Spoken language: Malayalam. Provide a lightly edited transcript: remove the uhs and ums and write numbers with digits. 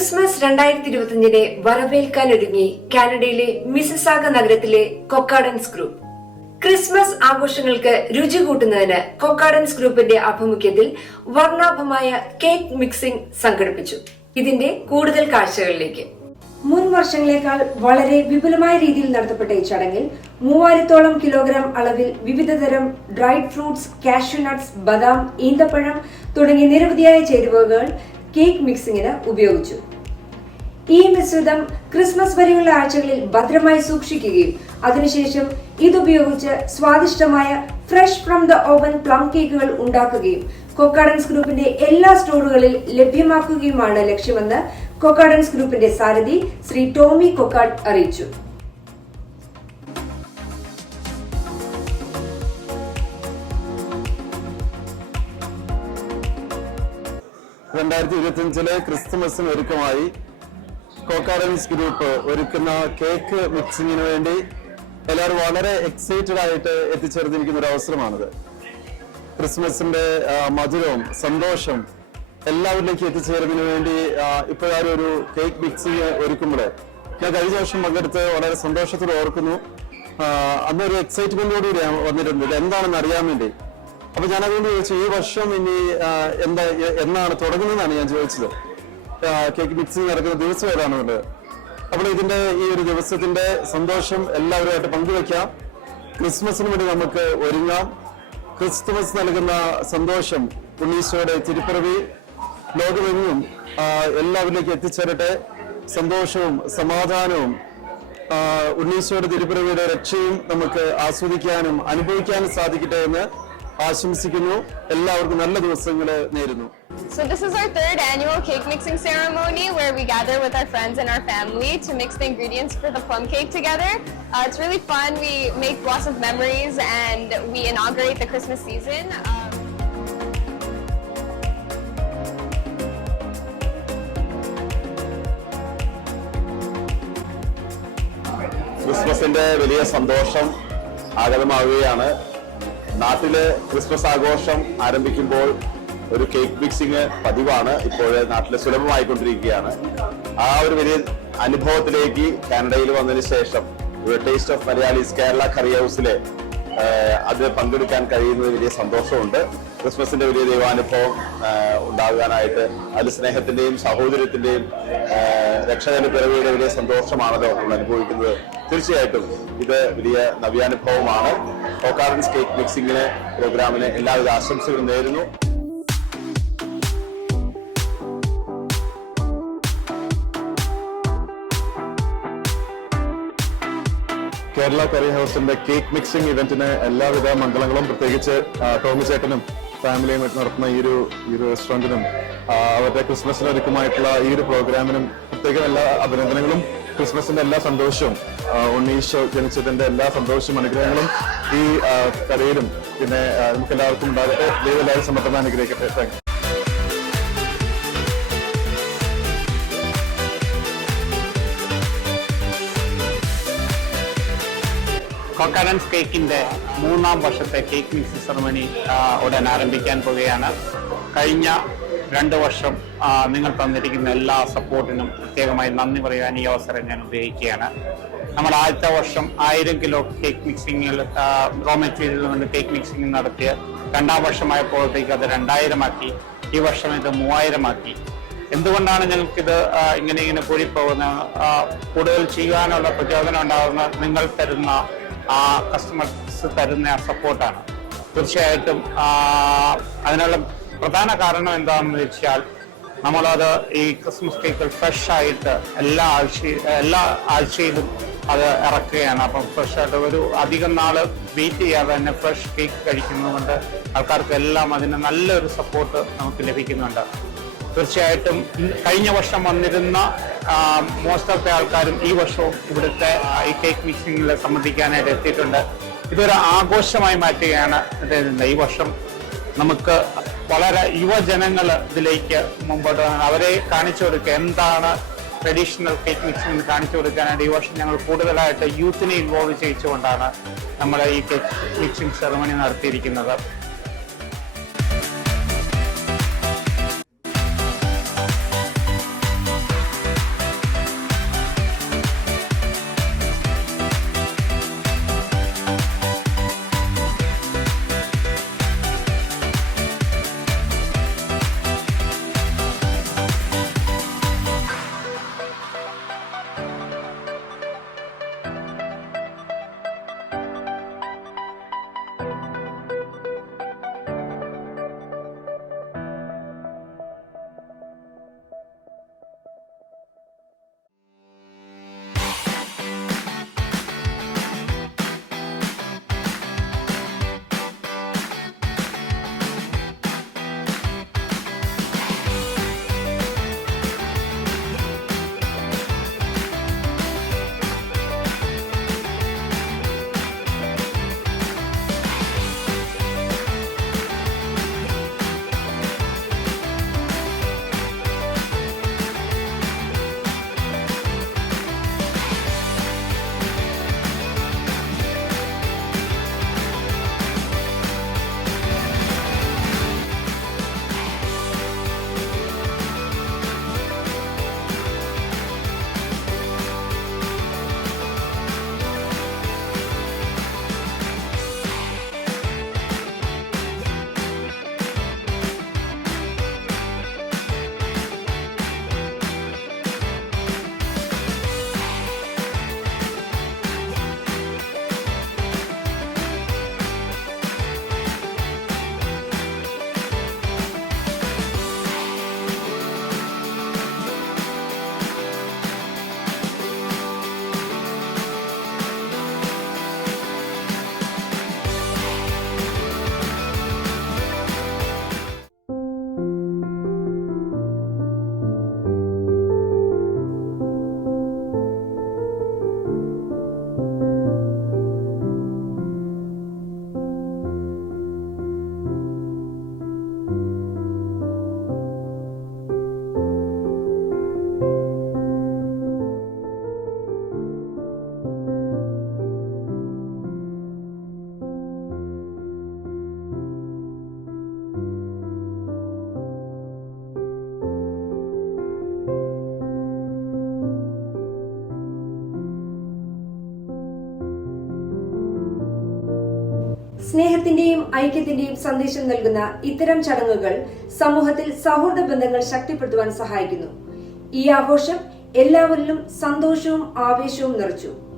ക്രിസ്മസ് 2025 വരവേൽക്കാനൊരുങ്ങി കാനഡയിലെ മിസിസാഗ നഗരത്തിലെ കൊക്കാഡൻസ് ഗ്രൂപ്പ്. ക്രിസ്മസ് ആഘോഷങ്ങൾക്ക് രുചി കൂട്ടുന്നതിന് കൊക്കാഡൻസ് ഗ്രൂപ്പിന്റെ ആഭിമുഖ്യത്തിൽ വർണ്ണാഭമായ കേക്ക് മിക്സിംഗ് സംഘടിപ്പിച്ചു. ഇതിന്റെ കൂടുതൽ കാഴ്ചകളിലേക്ക്. മുൻ വർഷങ്ങളെക്കാൾ വളരെ വിപുലമായ രീതിയിൽ നടത്തപ്പെട്ട ഈ ചടങ്ങിൽ 3000-ഓളം കിലോഗ്രാം അളവിൽ വിവിധതരം ഡ്രൈഡ് ഫ്രൂട്ട്സ്, കാഷ്യൂ നട്ട്സ്, ബദാം, ഈന്തപ്പഴം തുടങ്ങിയ നിരവധിയായ ചേരുവകൾ കേക്ക് മിക്സിംഗിന് ഉപയോഗിച്ചു. ഈ മിശ്രിതം ക്രിസ്മസ് വരെയുള്ള ആഴ്ചകളിൽ ഭദ്രമായി സൂക്ഷിക്കുകയും അതിനുശേഷം ഇതുപയോഗിച്ച് സ്വാദിഷ്ടമായ fresh from the oven plum കേക്കുകൾ ഉണ്ടാക്കുകയും കൊക്കാഡൻസ് ഗ്രൂപ്പിന്റെ എല്ലാ സ്റ്റോറുകളിൽ ലഭ്യമാക്കുകയുമാണ് ലക്ഷ്യമെന്ന് കൊക്കാഡൻസ് ഗ്രൂപ്പിന്റെ സാരഥി ശ്രീ ടോമി കൊക്കാഡ് അറിയിച്ചു. 2025 ക്രിസ്തുമസിന് ഒരുക്കമായി കൊക്കാഡൻസ് ഗ്രൂപ്പ് ഒരുക്കുന്ന കേക്ക് മിക്സിങ്ങിന് വേണ്ടി എല്ലാവരും വളരെ എക്സൈറ്റഡ് ആയിട്ട് എത്തിച്ചേർന്നിരിക്കുന്ന ഒരു അവസരമാണിത്. ക്രിസ്മസിന്റെ മധുരവും സന്തോഷം എല്ലാവരിലേക്കും എത്തിച്ചേരുന്നതിന് വേണ്ടി ഇപ്പോഴാരും ഒരു കേക്ക് മിക്സിങ് ഒരുക്കുമ്പോൾ ഞാൻ കഴിഞ്ഞ വർഷം പങ്കെടുത്ത് വളരെ സന്തോഷത്തോടെ ഓർക്കുന്നു. അന്നൊരു എക്സൈറ്റ്മെന്റോടുകൂടി വന്നിരുന്നത് എന്താണെന്ന് അറിയാൻ വേണ്ടി. അപ്പൊ ഞാൻ അതുകൊണ്ട് ചോദിച്ചു, ഈ വർഷം ഇനി എന്നാണ് തുടങ്ങുന്നതെന്നാണ് ഞാൻ ചോദിച്ചത്. കേക്ക് മിക്സിംഗ് നടക്കുന്ന ദിവസം ഏതാണുള്ളത്. അപ്പോൾ ഇതിന്റെ ഈ ഒരു ദിവസത്തിന്റെ സന്തോഷം എല്ലാവരുമായിട്ട് പങ്കുവെക്കാം. ക്രിസ്മസിന് വേണ്ടി നമുക്ക് ഒരുങ്ങാം. ക്രിസ്തുമസ് നൽകുന്ന സന്തോഷം, ഉണ്ണീശോയുടെ തിരുപ്പിറവി ലോകമെങ്ങും എല്ലാവരിലേക്ക് എത്തിച്ചേരട്ടെ. സന്തോഷവും സമാധാനവും ഉണ്ണീശോയുടെ തിരുപ്പിറവിയുടെ രക്ഷയും നമുക്ക് ആസ്വദിക്കാനും അനുഭവിക്കാനും സാധിക്കട്ടെ എന്ന് ആശംസിക്കുന്നു. എല്ലാവർക്കും നല്ല ദിവസങ്ങൾ നേരുന്നു. So this is our third annual cake mixing ceremony where we gather with our friends and our family to mix the ingredients for the plum cake together. It's really fun. We make lots of memories and we inaugurate the Christmas season. ക്രിസ്മസിന്റെ വലിയ സന്തോഷം ആഗതമാവുകയാണ്. നാട്ടില് ക്രിസ്മസ് ആഘോഷം ആരംഭിക്കുമ്പോൾ ഒരു കേക്ക് മിക്സിങ് പതിവാണ് ഇപ്പോൾ നാട്ടിൽ സുലഭമായിക്കൊണ്ടിരിക്കുകയാണ്. ആ ഒരു വലിയ അനുഭവത്തിലേക്ക് കാനഡയിൽ വന്നതിന് ശേഷം ടേസ്റ്റ് ഓഫ് മലയാളീസ് കേരള കറി ഹൗസില് അത് പങ്കെടുക്കാൻ കഴിയുന്നത് വലിയ സന്തോഷമുണ്ട്. ക്രിസ്മസിന്റെ വലിയ ദൈവാനുഭവം ഉണ്ടാകാനായിട്ട് അതിൽ സ്നേഹത്തിന്റെയും സഹോദര്യത്തിന്റെയും രക്ഷകന്റെ പിറവിയുടെ വലിയ സന്തോഷമാണല്ലോ നമ്മൾ അനുഭവിക്കുന്നത്. തീർച്ചയായിട്ടും ഇത് വലിയ നവ്യാനുഭവമാണ്. കൊക്കാഡൻസ് കേക്ക് മിക്സിംഗിന് പ്രോഗ്രാമിന് എല്ലാവിധ ആശംസകളും നേരുന്നു. കേരള കറി ഹൗസിന്റെ കേക്ക് മിക്സിംഗ് ഇവന്റിന് എല്ലാവിധ മംഗളങ്ങളും, പ്രത്യേകിച്ച് ടോമി ചേട്ടനും ഫാമിലിയും നടത്തുന്ന ഈ ഒരു റെസ്റ്റോറന്റിനും അവരുടെ ക്രിസ്മസിന് ഒരുക്കമായിട്ടുള്ള ഈ ഒരു പ്രോഗ്രാമിനും പ്രത്യേകം എല്ലാ അഭിനന്ദനങ്ങളും. ക്രിസ്മസിന്റെ എല്ലാ സന്തോഷവും, ഉണ്ണീശോ ജനിച്ചതിന്റെ എല്ലാ സന്തോഷവും അനുഗ്രഹങ്ങളും ഈ കടയിലും പിന്നെ നമുക്ക് എല്ലാവർക്കും ഉണ്ടാകട്ടെ. ദൈവം എല്ലാവരും സമർത്ഥമായി അനുഗ്രഹിക്കട്ടെ. Thank you. കൊക്കാഡൻസ് കേക്കിന്റെ 3-ാം വർഷത്തെ കേക്ക് മിക്സിംഗ് സെറമണി ഉടൻ ആരംഭിക്കാൻ പോവുകയാണ്. കഴിഞ്ഞ 2 വർഷം നിങ്ങൾ തന്നിരിക്കുന്ന എല്ലാ സപ്പോർട്ടിനും പ്രത്യേകമായി നന്ദി പറയാൻ ഈ അവസരം ഞാൻ ഉപയോഗിക്കുകയാണ്. നമ്മൾ ആദ്യത്തെ വർഷം 1000 കിലോ കേക്ക് മിക്സിംഗിൽ റോ മെറ്റീരിയലിൽ നിന്ന് കേക്ക് മിക്സിംഗ് നടത്തിയ 2-ാം വർഷമായപ്പോഴത്തേക്ക് അത് 2000 ആക്കി. ഈ വർഷം ഇത് 3000 ആക്കി. എന്തുകൊണ്ടാണ് ഞങ്ങൾക്കിത് ഇങ്ങനെ കൂടിപ്പോകുന്നത്? കൂടുതൽ ചെയ്യാനുള്ള പ്രചോദനം ഉണ്ടാകുന്ന നിങ്ങൾ തരുന്ന കസ്റ്റമേഴ്സ് തരുന്ന സപ്പോർട്ടാണ്. തീർച്ചയായിട്ടും അതിനുള്ള പ്രധാന കാരണം എന്താണെന്ന് വെച്ചാൽ നമ്മളത് ഈ ക്രിസ്മസ് കേക്ക് ഫ്രഷ് ആയിട്ട് എല്ലാ ആഴ്ചയിലും അത് ഇറക്കുകയാണ്. അപ്പം ഫ്രഷ് ആയിട്ട് ഒരു അധികം നാള് വെയിറ്റ് ചെയ്യാതെ തന്നെ ഫ്രഷ് കേക്ക് കഴിക്കുന്നതുകൊണ്ട് ആൾക്കാർക്ക് എല്ലാം അതിന് നല്ലൊരു സപ്പോർട്ട് നമുക്ക് ലഭിക്കുന്നുണ്ട്. തീർച്ചയായിട്ടും കഴിഞ്ഞ വർഷം വന്നിരുന്ന മോസ്റ്റ് ഓഫ് ദ ആൾക്കാരും ഈ വർഷവും ഇവിടുത്തെ ഈ കേക്ക് മിക്സിംഗിൽ സംബന്ധിക്കാനായിട്ട് എത്തിയിട്ടുണ്ട്. ഇതൊരു ആഘോഷമായി മാറ്റുകയാണ് ഈ വർഷം. നമുക്ക് വളരെ യുവജനങ്ങൾ ഇതിലേക്ക് മുമ്പോട്ട് അവരെ കാണിച്ചു കൊടുക്കുക, എന്താണ് ട്രഡീഷണൽ കേക്ക് മിക്സിംഗ് കാണിച്ചു കൊടുക്കാനായിട്ട് ഈ വർഷം ഞങ്ങൾ കൂടുതലായിട്ട് യൂത്തിനെ ഇൻവോൾവ് ചെയ്യിച്ചുകൊണ്ടാണ് നമ്മൾ ഈ കേക്ക് മിക്സിംഗ് സെറമണി നടത്തിയിരിക്കുന്നത്. സ്നേഹത്തിന്റെയും ഐക്യത്തിന്റെയും സന്ദേശം നൽകുന്ന ഇത്തരം ചടങ്ങുകൾ സമൂഹത്തിൽ സൗഹൃദ ബന്ധങ്ങൾ ശക്തിപ്പെടുത്തുവാൻ സഹായിക്കുന്നു. ഈ ആഘോഷം എല്ലാവരിലും സന്തോഷവും ആവേശവും നിറച്ചു.